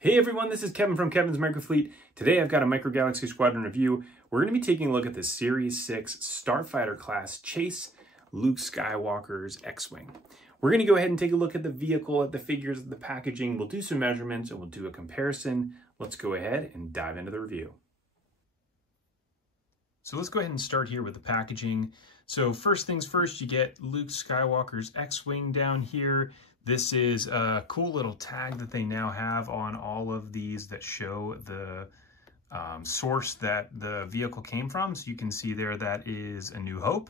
Hey everyone, this is Kevin from Kevin's Microfleet. Today I've got a Micro Galaxy Squadron review. We're going to be taking a look at the Series 6 Starfighter class chase Luke Skywalker's X-Wing. We're going to go ahead and take a look at the vehicle, at the figures, at the packaging. We'll do some measurements and we'll do a comparison. Let's go ahead and dive into the review. So let's go ahead and start here with the packaging. So first things first, you get Luke Skywalker's X-Wing down here. This is a cool little tag that they now have on all of these that show the source that the vehicle came from. So you can see there that is A New Hope.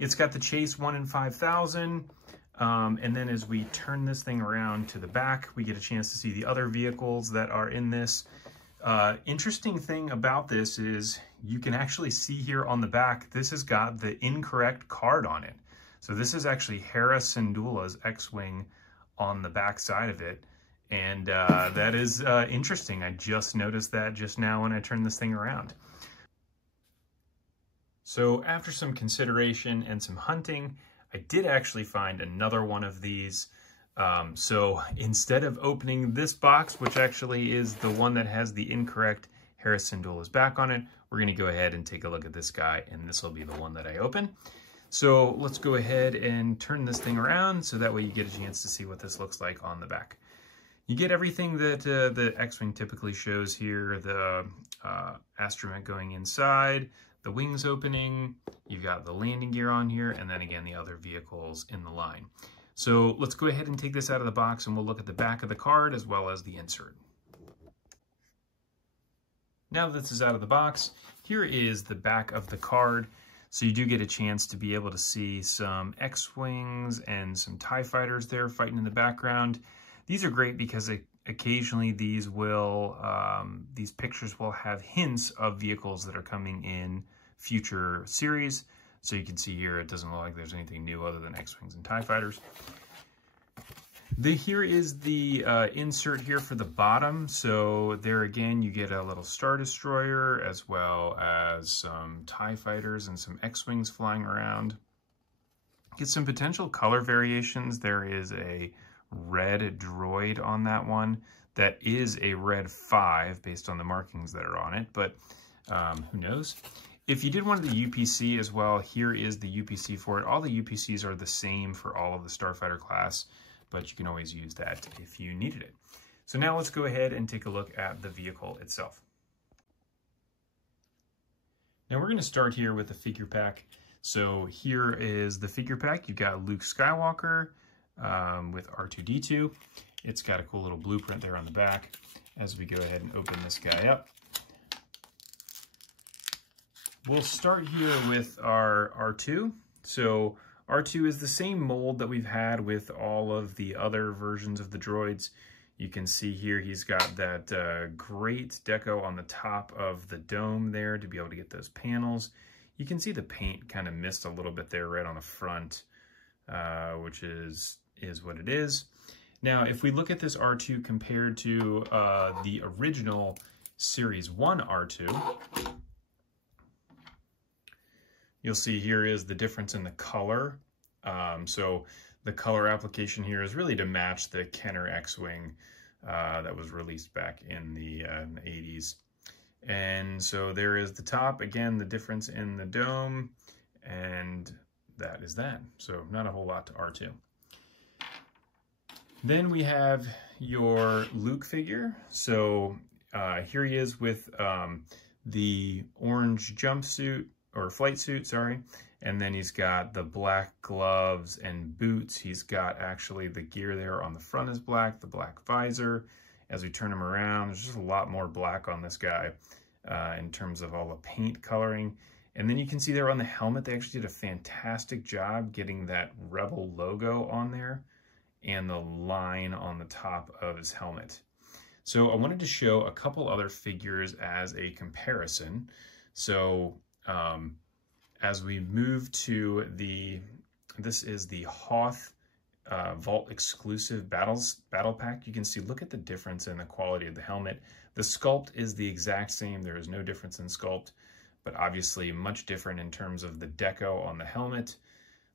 It's got the Chase 1 in 5,000. And then as we turn this thing around to the back, we get a chance to see the other vehicles that are in this. Interesting thing about this is you can actually see here on the back, this has got the incorrect card on it. So this is actually Hera Syndulla's X-Wing on the back side of it. And that is interesting. I just noticed that just now when I turned this thing around. So after some consideration and some hunting, I did actually find another one of these. So instead of opening this box, which actually is the one that has the incorrect Hera Syndulla's back on it, we're going to go ahead and take a look at this guy, and this will be the one that I open. So let's go ahead and turn this thing around so that way you get a chance to see what this looks like on the back. You get everything that the X-Wing typically shows here, the astromech going inside, the wings opening, you've got the landing gear on here, and then again the other vehicles in the line. So let's go ahead and take this out of the box and we'll look at the back of the card as well as the insert. Now that this is out of the box, here is the back of the card. So you do get a chance to be able to see some X-Wings and some TIE fighters there fighting in the background. These are great because occasionally these pictures will have hints of vehicles that are coming in future series. So you can see here, it doesn't look like there's anything new other than X-Wings and TIE fighters. Here is the insert here for the bottom. So there again, you get a little Star Destroyer as well as some TIE fighters and some X-Wings flying around. Get some potential color variations. There is a red droid on that one. That is a red 5 based on the markings that are on it, but who knows? If you did one of the UPC as well, here is the UPC for it. All the UPCs are the same for all of the Starfighter class, but you can always use that if you needed it. So now let's go ahead and take a look at the vehicle itself. Now we're going to start here with the figure pack. So here is the figure pack. You've got Luke Skywalker with R2-D2. It's got a cool little blueprint there on the back. As we go ahead and open this guy up, we'll start here with our R2. So R2 is the same mold that we've had with all of the other versions of the droids. You can see here he's got that great deco on the top of the dome there to be able to get those panels. You can see the paint kind of missed a little bit there right on the front, which is what it is. Now, if we look at this R2 compared to the original Series 1 R2, you'll see here is the difference in the color. So the color application here is really to match the Kenner X-Wing that was released back in the 80s. And so there is the top, again, the difference in the dome, and that is that. So not a whole lot to R2. Then we have your Luke figure. So here he is with the orange jumpsuit, or flight suit, sorry. And then he's got the black gloves and boots. He's got actually the gear there on the front is black, the black visor. As we turn him around, there's just a lot more black on this guy in terms of all the paint coloring. And then you can see there on the helmet, they actually did a fantastic job getting that Rebel logo on there and the line on the top of his helmet. So I wanted to show a couple other figures as a comparison. So as we move to this is the Hoth Vault exclusive battle pack. You can see, look at the difference in the quality of the helmet. The sculpt is the exact same. There is no difference in sculpt, but obviously much different in terms of the deco on the helmet.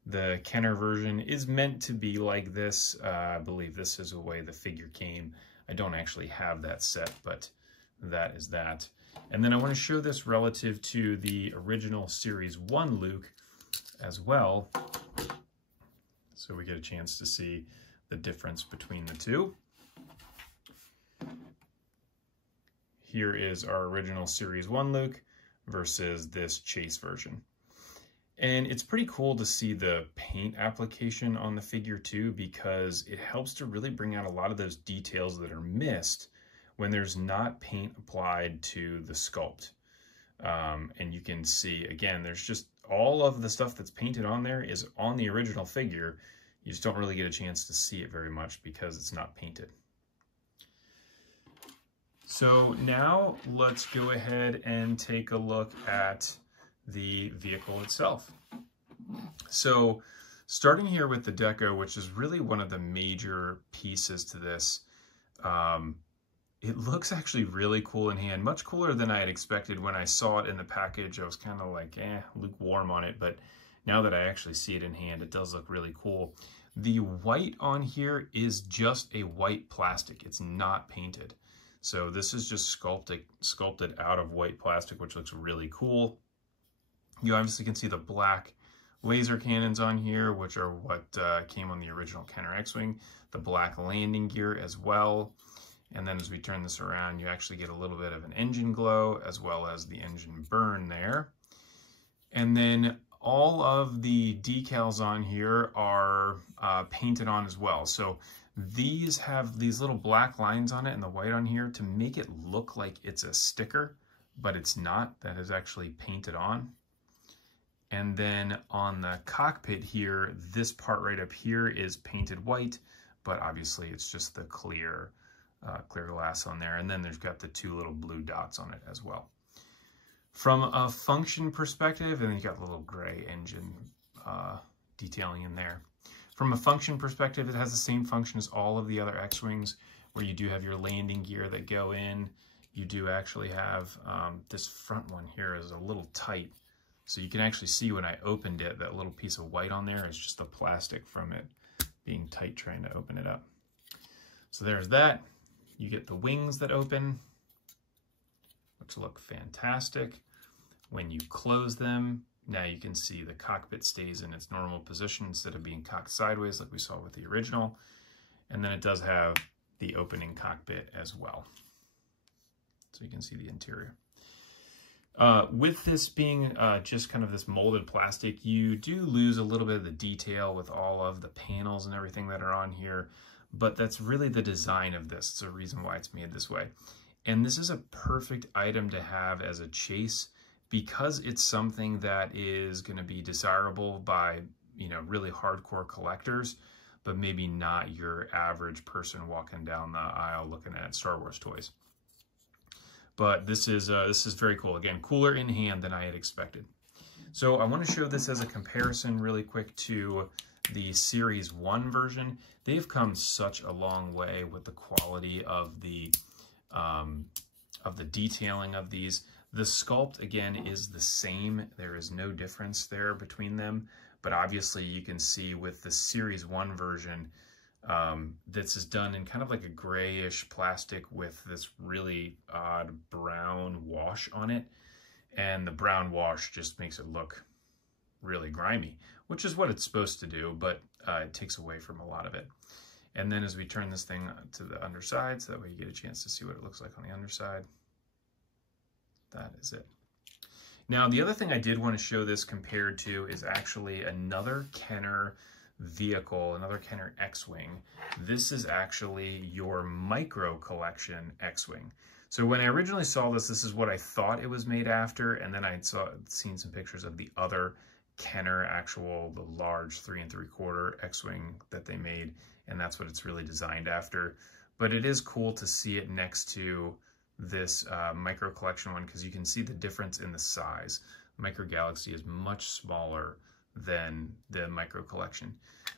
The Kenner version is meant to be like this. I believe this is the way the figure came. I don't actually have that set, but that is that. And then I want to show this relative to the original Series 1 Luke as well, so we get a chance to see the difference between the two. Here is our original Series 1 Luke versus this Chase version. And it's pretty cool to see the paint application on the figure too, because it helps to really bring out a lot of those details that are missed when there's not paint applied to the sculpt. And you can see, again, there's just all of the stuff that's painted on there is on the original figure. You just don't really get a chance to see it very much because it's not painted. So now let's go ahead and take a look at the vehicle itself. So starting here with the deco, which is really one of the major pieces to this, it looks actually really cool in hand, much cooler than I had expected. When I saw it in the package, I was kind of like, lukewarm on it, but now that I actually see it in hand, it does look really cool. The white on here is just a white plastic. It's not painted. So this is just sculpted out of white plastic, which looks really cool. You obviously can see the black laser cannons on here, which are what came on the original Kenner X-Wing, the black landing gear as well. And then as we turn this around, you actually get a little bit of an engine glow as well as the engine burn there. And then all of the decals on here are painted on as well. So these have these little black lines on it and the white on here to make it look like it's a sticker, but it's not. That is actually painted on. And then on the cockpit here, this part right up here is painted white, but obviously it's just the clear glass on there. And then there's got the two little blue dots on it as well. From a function perspective, and then you got the little gray engine detailing in there. From a function perspective, it has the same function as all of the other X-Wings, where you do have your landing gear that go in. You do actually have this front one here is a little tight. So you can actually see when I opened it, that little piece of white on there is just the plastic from it being tight trying to open it up. So there's that. You get the wings that open, which look fantastic. When you close them, now you can see the cockpit stays in its normal position instead of being cocked sideways like we saw with the original. And then it does have the opening cockpit as well. So you can see the interior. With this being just kind of this molded plastic, you do lose a little bit of the detail with all of the panels and everything that are on here, but that's really the design of this. It's a reason why it's made this way. And this is a perfect item to have as a chase because it's something that is going to be desirable by, you know, really hardcore collectors, but maybe not your average person walking down the aisle looking at Star Wars toys. But this is very cool. Again, cooler in hand than I had expected. So I want to show this as a comparison really quick to the Series 1 version. They've come such a long way with the quality of the detailing of these. The sculpt, again, is the same. There is no difference there between them. But obviously you can see with the Series 1 version, this is done in kind of like a grayish plastic with this really odd brown wash on it. And the brown wash just makes it look really grimy, which is what it's supposed to do, but it takes away from a lot of it. And then as we turn this thing to the underside, so that way you get a chance to see what it looks like on the underside. That is it. Now, the other thing I did want to show this compared to is actually another Kenner vehicle, another Kenner X-Wing. This is actually your micro collection X-Wing. So when I originally saw this, this is what I thought it was made after, and then I seen some pictures of the other Kenner actual, the large 3 3/4 X-Wing that they made, and that's what it's really designed after. But it is cool to see it next to this micro collection one because you can see the difference in the size. Micro Galaxy is much smaller than the micro collection.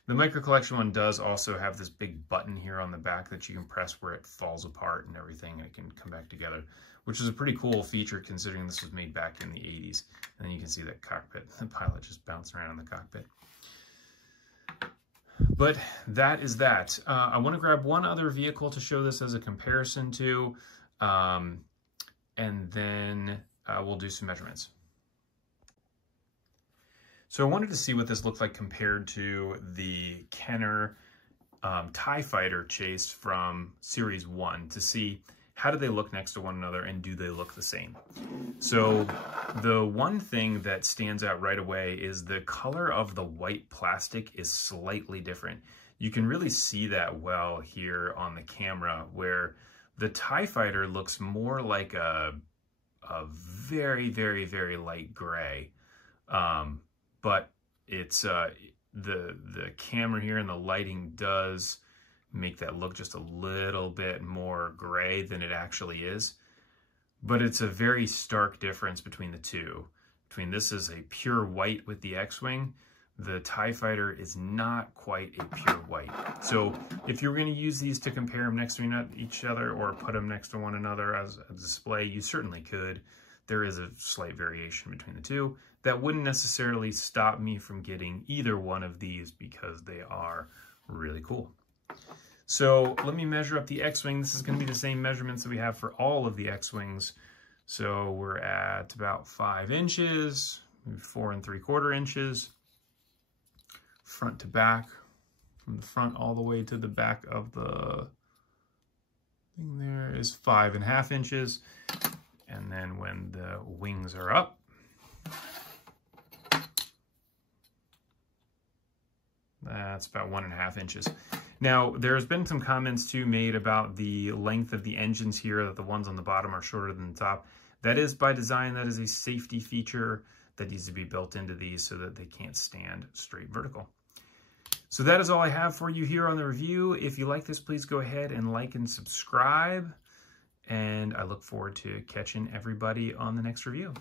The micro collection one does also have this big button here on the back that you can press where it falls apart and everything, and it can come back together, which is a pretty cool feature considering this was made back in the 80s. And then you can see that cockpit, the pilot just bouncing around in the cockpit. But that is that. I want to grab one other vehicle to show this as a comparison to, and then we'll do some measurements. So I wanted to see what this looked like compared to the Kenner TIE Fighter chase from Series 1 to see how do they look next to one another and do they look the same. So the one thing that stands out right away is the color of the white plastic is slightly different. You can really see that well here on the camera, where the TIE Fighter looks more like a very, very, very light gray. But it's the camera here and the lighting does make that look just a little bit more gray than it actually is. But it's a very stark difference between the two. Between this is a pure white with the X-Wing, the TIE Fighter is not quite a pure white. So if you're going to use these to compare them next to each other or put them next to one another as a display, you certainly could. There is a slight variation between the two. That wouldn't necessarily stop me from getting either one of these because they are really cool. So let me measure up the X-Wing. This is going to be the same measurements that we have for all of the X-Wings. So we're at about 5 inches, 4 3/4 inches, front to back, from the front all the way to the back of the thing there is 5.5 inches. And then when the wings are up, that's about 1.5 inches. Now, there's been some comments too made about the length of the engines here, that the ones on the bottom are shorter than the top. That is by design. That is a safety feature that needs to be built into these so that they can't stand straight vertical. So that is all I have for you here on the review. If you like this, please go ahead and like and subscribe. And I look forward to catching everybody on the next review.